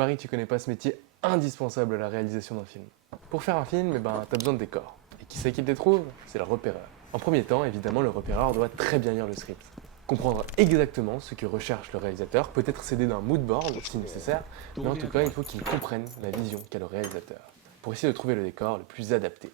parie que tu connais pas ce métier indispensable à la réalisation d'un film. Pour faire un film, tu as besoin de décors. Et qui c'est qui te les trouve? C'est le repéreur. En premier temps, évidemment, le repéreur doit très bien lire le script. Comprendre exactement ce que recherche le réalisateur, peut-être s'aider d'un mood board si nécessaire, mais en tout cas, il faut qu'il comprenne la vision qu'a le réalisateur, pour essayer de trouver le décor le plus adapté.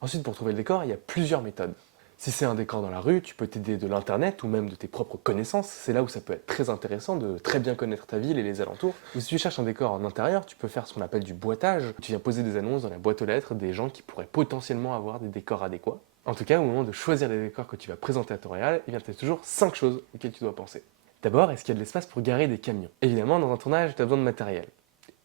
Ensuite, pour trouver le décor, il y a plusieurs méthodes. Si c'est un décor dans la rue, tu peux t'aider de l'internet ou même de tes propres connaissances. C'est là où ça peut être très intéressant de très bien connaître ta ville et les alentours. Ou si tu cherches un décor en intérieur, tu peux faire ce qu'on appelle du boitage. Tu viens poser des annonces dans la boîte aux lettres des gens qui pourraient potentiellement avoir des décors adéquats. En tout cas, au moment de choisir les décors que tu vas présenter à ton réal, il y a toujours 5 choses auxquelles tu dois penser. D'abord, est-ce qu'il y a de l'espace pour garer des camions? Évidemment, dans un tournage, tu as besoin de matériel.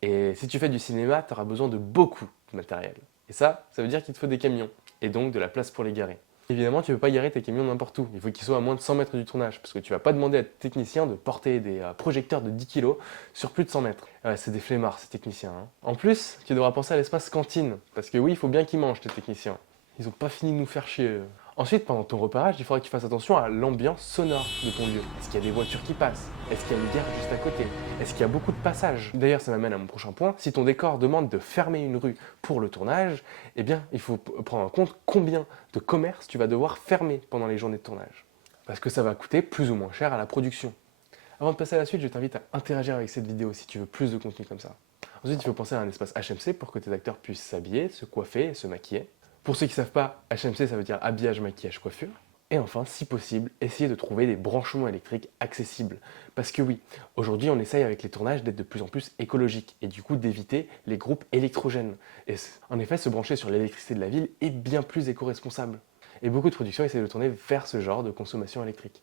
Et si tu fais du cinéma, tu auras besoin de beaucoup de matériel. Et ça veut dire qu'il te faut des camions, et donc de la place pour les garer. Évidemment, tu ne peux pas garer tes camions n'importe où. Il faut qu'ils soient à moins de 100 mètres du tournage, parce que tu ne vas pas demander à tes techniciens de porter des projecteurs de 10 kg sur plus de 100 mètres. Ouais, c'est des flemmards, ces techniciens. En plus, tu devras penser à l'espace cantine, parce que oui, il faut bien qu'ils mangent, tes techniciens. Ils n'ont pas fini de nous faire chier. Ensuite, pendant ton repérage, il faudra que tu fasses attention à l'ambiance sonore de ton lieu. Est-ce qu'il y a des voitures qui passent? Est-ce qu'il y a une gare juste à côté? Est-ce qu'il y a beaucoup de passages? D'ailleurs, ça m'amène à mon prochain point. Si ton décor demande de fermer une rue pour le tournage, eh bien, il faut prendre en compte combien de commerces tu vas devoir fermer pendant les journées de tournage. Parce que ça va coûter plus ou moins cher à la production. Avant de passer à la suite, je t'invite à interagir avec cette vidéo si tu veux plus de contenu comme ça. Ensuite, il faut penser à un espace HMC pour que tes acteurs puissent s'habiller, se coiffer et se maquiller. Pour ceux qui ne savent pas, HMC ça veut dire habillage, maquillage, coiffure. Et enfin, si possible, essayez de trouver des branchements électriques accessibles. Parce que oui, aujourd'hui on essaye avec les tournages d'être de plus en plus écologique et du coup d'éviter les groupes électrogènes. Et en effet, se brancher sur l'électricité de la ville est bien plus éco-responsable. Et beaucoup de productions essayent de tourner vers ce genre de consommation électrique.